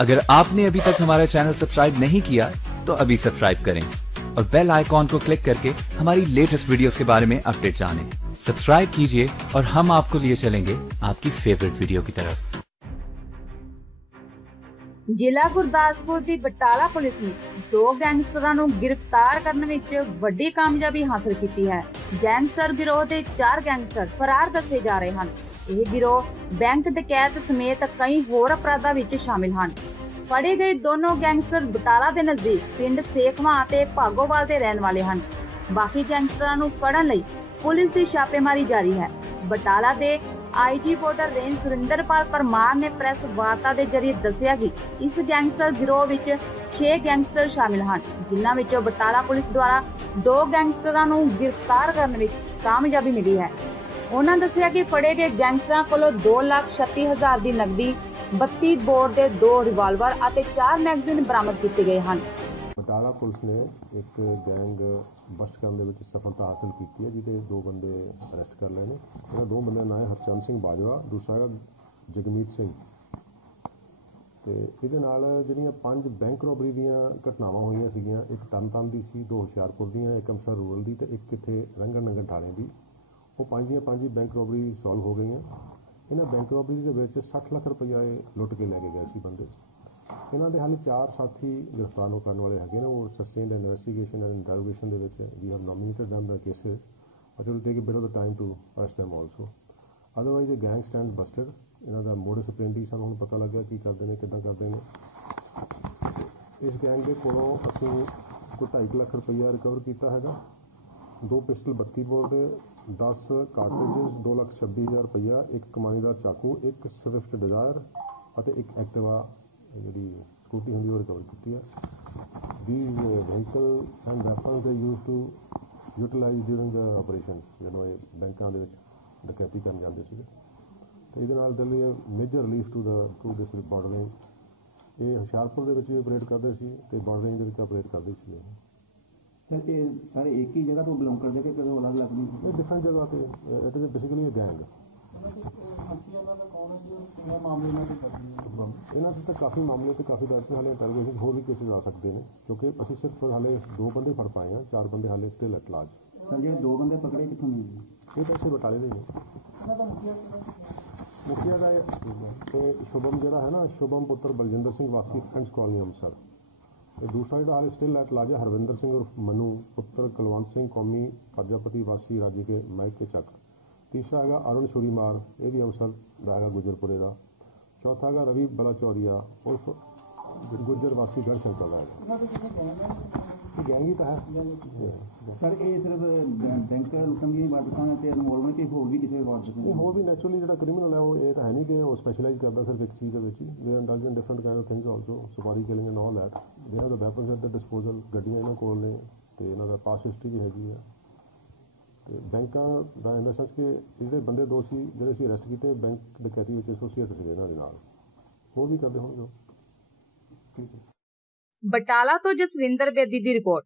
अगर आपने अभी तक हमारा चैनल सब्सक्राइब नहीं किया तो अभी सब्सक्राइब करें और बेल आइकॉन को क्लिक करके हमारी लेटेस्ट वीडियोस के बारे में अपडेट जानें सब्सक्राइब कीजिए और हम आपको लिए चलेंगे आपकी फेवरेट वीडियो की तरफ ਜ਼ਿਲ੍ਹਾ ਗੁਰਦਾਸਪੁਰ ਦੀ ਬਟਾਲਾ ਪੁਲਿਸ ਨੇ ਦੋ ਗੈਂਗਸਟਰਾਂ ਨੂੰ ਗ੍ਰਿਫਤਾਰ ਕਰਨ ਵਿੱਚ ਵੱਡੀ ਕਾਮਯਾਬੀ ਹਾਸਲ ਕੀਤੀ ਹੈ ਗੈਂਗਸਟਰ ਗਿਰੋਹ ਦੇ ਚਾਰ ਗੈਂਗਸਟਰ ਫਰਾਰ ਦੱਸੇ ਜਾ ਰਹੇ ਹਨ ਇਹ ਗਿਰੋਹ ਬੈਂਕ ਡਕੈਤ ਸਮੇਤ ਕਈ ਹੋਰ ਅਪਰਾਧਾਂ ਵਿੱਚ ਸ਼ਾਮਿਲ ਹਨ। ਫੜੇ ਗਏ ਦੋਨੋਂ ਗੈਂਗਸਟਰ ਬਟਾਲਾ ਦੇ ਨਜ਼ਦੀਕ, ਪਿੰਡ ਸੇਖਵਾਂ ਅਤੇ ਭਾਗੋਵਾਲ ਦੇ ਰਹਿਣ ਵਾਲੇ ਹਨ। ਬਾਕੀ ਗੈਂਗਸਟਰਾਂ ਨੂੰ ਫੜਨ ਲਈ ਪੁਲਿਸ ਦੀ ਛਾਪੇਮਾਰੀ ਜਾਰੀ ਹੈ। ਬਟਾਲਾ ਦੇ IG border range Surinderpal Parmar ਨੇ ਪ੍ਰੈਸ ਵਾਰਤਾ ਦੇ ਜ਼ਰੀਏ ਦੱਸਿਆ ਕਿ ਇਸ ਗੈਂਗਸਟਰ ਗਿਰੋਹ ਵਿੱਚ 6 ਗੈਂਗਸਟਰ ਸ਼ਾਮਿਲ ਹਨ, ਜਿਨ੍ਹਾਂ ਵਿੱਚੋਂ ਬਟਾਲਾ ਪੁਲਿਸ ਦੁਆਰਾ ਦੋ ਗੈਂਗਸਟਰਾਂ ਨੂੰ ਗ੍ਰਿਫਤਾਰ ਕਰਨ ਵਿੱਚ ਕਾਮਯਾਬੀ ਮਿਲੀ ਹੈ। ਉਹਨਾਂ ਦੱਸਿਆ ਕਿ ਫੜੇ ਗਏ ਗੈਂਗਸਟਰਾਂ ਕੋਲੋਂ 236000 ਦੀ ਨਕਦੀ 32 ਬੋਰ ਦੇ ਦੋ ਰਿਵਾਲਵਰ ਅਤੇ 4 ਮੈਗਜ਼ੀਨ ਬਰਾਮਦ ਕੀਤੇ ਗਏ ਹਨ। ਬਟਾਲਾ ਪੁਲਿਸ ਨੇ ਇੱਕ ਗੈਂਗ ਬਸਟ ਕਰਨ ਦੇ ਵਿੱਚ ਸਫਲਤਾ ਹਾਸਲ ਕੀਤੀ ਹੈ, ਜਿਹਦੇ ਦੋ ਬੰਦੇ ਅਰੈਸਟ ਕਰ ਲਏ ਨੇ। ਇਹਨਾਂ ਦੋ ਬੰਦਿਆਂ ਦਾ ਨਾਮ ਹੈ ਹਰਚੰਦ ਸਿੰਘ ਬਾਜਵਾ, ਦੂਸਰਾ ਹੈਗਾ ਜਗਮੀਤ ਸਿੰਘ। ਤੇ ਇਹਦੇ ਨਾਲ ਜਿਹੜੀਆਂ ਪੰਜ ਬੈਂਕ ਰੋਬਰੀ ਦੀਆਂ ਘਟਨਾਵਾਂ ਹੋਈਆਂ ਸੀਗੀਆਂ, ਇੱਕ ਤਰਨਤਾਰਨ ਦੀ ਸੀ, ਦੋ ਹੁਸ਼ਿਆਰਪੁਰ ਦੀਆਂ, ਇੱਕ ਅੰਮ੍ਰਿਤਸਰ ਰੂਰਲ ਦੀ ਤੇ ਇੱਕ ਕਿੱਥੇ ਰੰਗਨ ਨਗਰ ਦੀ। ਉਹ ਪੰਜ ਦੀਆਂ ਪੰਜ ਬੈਂਕ ਰੋਬਰੀ ਸੋਲਵ ਹੋ ਗਈਆਂ। ਇਹਨਾਂ ਬੈਂਕ ਰੋਬਰੀਜ਼ ਦੇ ਵਿੱਚ 60 ਲੱਖ ਰੁਪਈਆ ਇਹ ਲੁੱਟ ਕੇ ਲੈ ਕੇ ਗਏ ਸੀ ਬੰਦੇ। ਇਹਨਾਂ ਦੇ ਹਾਲੇ ਚਾਰ ਸਾਥੀ ਗ੍ਰਿਫਤਾਰ ਹੋ ਕਰਨ ਵਾਲੇ ਹੈਗੇ ਨੇ। ਉਹ ਸਸਟੇਨਡ ਇਨਵੈਸਟੀਗੇਸ਼ਨ ਐਂਡ ਇੰਟਰੋਗੇਸ਼ਨ ਦੇ ਵਿੱਚ we have nominated them, the cases but it will take a bit of the time to arrest them also. Otherwise, the gang stand busted. ਇਹਨਾਂ ਦਾ ਮੋਡਸ ਆਪਰੈਂਡੀ ਸਾਨੂੰ ਹੁਣ ਪਤਾ ਲੱਗਿਆ ਕੀ ਕਰਦੇ ਨੇ, ਕਿੱਦਾਂ ਕਰਦੇ ਨੇ। ਇਸ ਗੈਂਗ ਦੇ ਕੋਲੋਂ ਅਸੀਂ ਕੋਈ 2.5 ਲੱਖ ਰੁਪਈਆ ਰਿਕਵਰ ਕੀਤਾ ਹੈਗਾ। ਦੋ ਪਿਸਟਲ 32 ਬੋਰ ਦੇ 10 ਕਾਰਟ੍ਰਿਜਸ 2 ਲੱਖ 26000 ਰੁਪਈਆ, ਇੱਕ ਕਮਾਨੀ ਦਾ ਚਾਕੂ, ਇੱਕ ਸਵਿਫਟ ਡਿਜ਼ਾਇਰ ਅਤੇ ਇੱਕ ਐਕਟਿਵਾ ਜਿਹੜੀ ਸਕੂਟੀ ਹੁੰਦੀ ਉਹ ਰਿਕਵਰ ਕੀਤੀ ਹੈ। These vehicle and and weapons use to to during during operation operation ਜਦੋਂ ਇਹ ਬੈਂਕਾਂ ਦੇ ਵਿੱਚ ਡਕੈਤੀ ਕਰਨ ਜਾਂਦੇ ਸੀਗੇ। ਤੇ ਇਹਦੇ ਨਾਲ ਦੇ ਲਈ major relief to the to this border range ਇਹ ਹੁਸ਼ਿਆਰਪੁਰ ਦੇ ਵਿੱਚ ਵੀ ਆਪਰੇਟ ਕਰਦੇ ਸੀ ਤੇ ਬਾਰਡਰ ਰੇਂਜ ਦੇ ਵਿੱਚ ਆਪਰੇਟ ਕਰਦੇ ਸੀ ਇਹ ਸਰ ਇਹ ਸਾਰੇ ਇੱਕ ਹੀ ਜਗ੍ਹਾ ਤੋਂ ਬਿਲੋਂਗ ਕਰਦੇ ਕਿ ਕਦੇ ਅਲੱਗ ਅਲੱਗ ਨਹੀਂ ਇਹ ਡਿਫਰੈਂਟ ਜਗ੍ਹਾ ਤੇ it is basically a gang ਇਹਨਾਂ ਦੇ ਤਾਂ ਕਾਫੀ ਮਾਮਲੇ ਤੇ ਕਾਫੀ ਦਰਜ ਨੇ ਹਾਲੇ ਇੰਟਰੋਗੇਸ਼ਨ ਹੋਰ ਵੀ ਕੇਸਿਸ ਆ ਸਕਦੇ ਨੇ ਕਿਉਂਕਿ ਅਸੀਂ ਸਿਰਫ ਹਾਲੇ ਦੋ ਬੰਦੇ ਫੜ ਪਾਏ ਆ ਚਾਰ ਬੰਦੇ ਹਾਲੇ ਸਟਿਲ ਐਟ ਲਾਰਜ ਸਰ ਜਿਹੜੇ ਦੋ ਬੰਦੇ ਪਕੜੇ ਕਿੱਥੋਂ ਮਿਲੇ ਇਹ ਤਾਂ ਇੱਥੇ ਬਟਾਲੇ ਦੇ ਨੇ। ਮੁਖੀਆ ਦਾ ਇਹ ਸ਼ੁਭਮ ਜਿਹੜਾ ਹੈ ਨਾ ਸ਼ੁਭਮ ਪੁੱਤਰ ਬਲਜਿੰਦਰ ਸਿੰਘ ਵਾਸੀ ਫਰੈਂਡਸ ਕਾਲੋਨੀ ਅੰਮ੍ਰਿਤਸਰ। ਤੇ ਦੂਸਰਾ ਜਿਹੜਾ ਹਾਲੇ ਸਟਿਲ ਐਟ ਲਾਜ ਹਰਵਿੰਦਰ ਸਿੰਘ ਉਰਫ ਮਨੂ, ਪੁੱਤਰ ਕੁਲਵੰਤ ਸਿੰਘ, ਕੌਮੀ ਪ੍ਰਜਾਪਤੀ ਵਾਸੀ ਰਾਜੇ ਕੇ ਮਾਇਕ ਕੇ ਚੱਕ। ਤੀਸਰਾ ਹੈਗਾ ਅਰੁਣ ਸ਼ੁਰੀਮਾਰ ਇਹ ਵੀ ਅਵਸਰ ਦਾ ਹੈਗਾ ਗੁਜਰਪੁਰੇ ਦਾ। ਚੌਥਾ ਹੈਗਾ ਰਵੀ ਬਲਾਚੌਰੀਆ, ਉਰਫ ਗੁਜਰ ਵਾਸੀ ਗੜਸ਼ੰਕਰ ਦਾ ਹੈਗਾ। ਗੈਂਗ ਹੀ ਤਾਂ ਹੈ ਸਰ ਇਹ ਸਿਰਫ ਬੈਂਕ ਲੁੱਟਣ ਦੀ ਬਾਤ ਕਰਨਾ ਤੇ ਇਨਵੋਲਵਮੈਂਟ ਤੇ ਹੋਰ ਵੀ ਕਿਸੇ ਵਾਰਡ ਇਹ ਤੇ ਹੋਰ ਵੀ ਨੈਚੁਰਲੀ ਜਿਹੜਾ ਕ੍ਰਿਮੀਨਲ ਹੈ ਉਹ ਇਹ ਤਾਂ ਹੈ ਨਹੀਂ ਕਿ ਉਹ ਸਪੈਸ਼ਲਾਈਜ਼ ਕਰਦਾ ਸਿਰਫ ਇੱਕ ਚੀਜ਼ ਦੇ ਵਿੱਚ ਹੀ। They indulge in different kind of things also supari killing and all that they have the weapons at the disposal ਗੱਡੀਆਂ ਇਹਨਾਂ ਕੋਲ ਨੇ ਤੇ ਇਹਨਾਂ ਦਾ ਪਾਸ ਹਿਸਟਰੀ ਵੀ ਹੈਗੀ ਹੈ ਤੇ ਬੈਂਕਾਂ ਦਾ ਦਾ ਸੈਂਸ ਕਿ ਜਿਹੜੇ ਬੰਦੇ ਦੋ ਸੀ ਜਿਹੜੇ ਸੀ ਅਰੈਸਟ ਕੀਤੇ ਬੈਂਕ ਡਕੈਤੀ ਵਿੱਚ ਐਸੋਸੀਏਟ ਸੀਗੇ ਇਹਨਾਂ ਦੇ ਨਾਲ। ਹੋਰ ਵੀ ਕਰਦੇ ਹੋਣਗੇ ਉਹ। ਬਟਾਲਾ ਤੋਂ ਜਸਵਿੰਦਰ ਬੇਦੀ ਦੀ ਰਿਪੋਰਟ।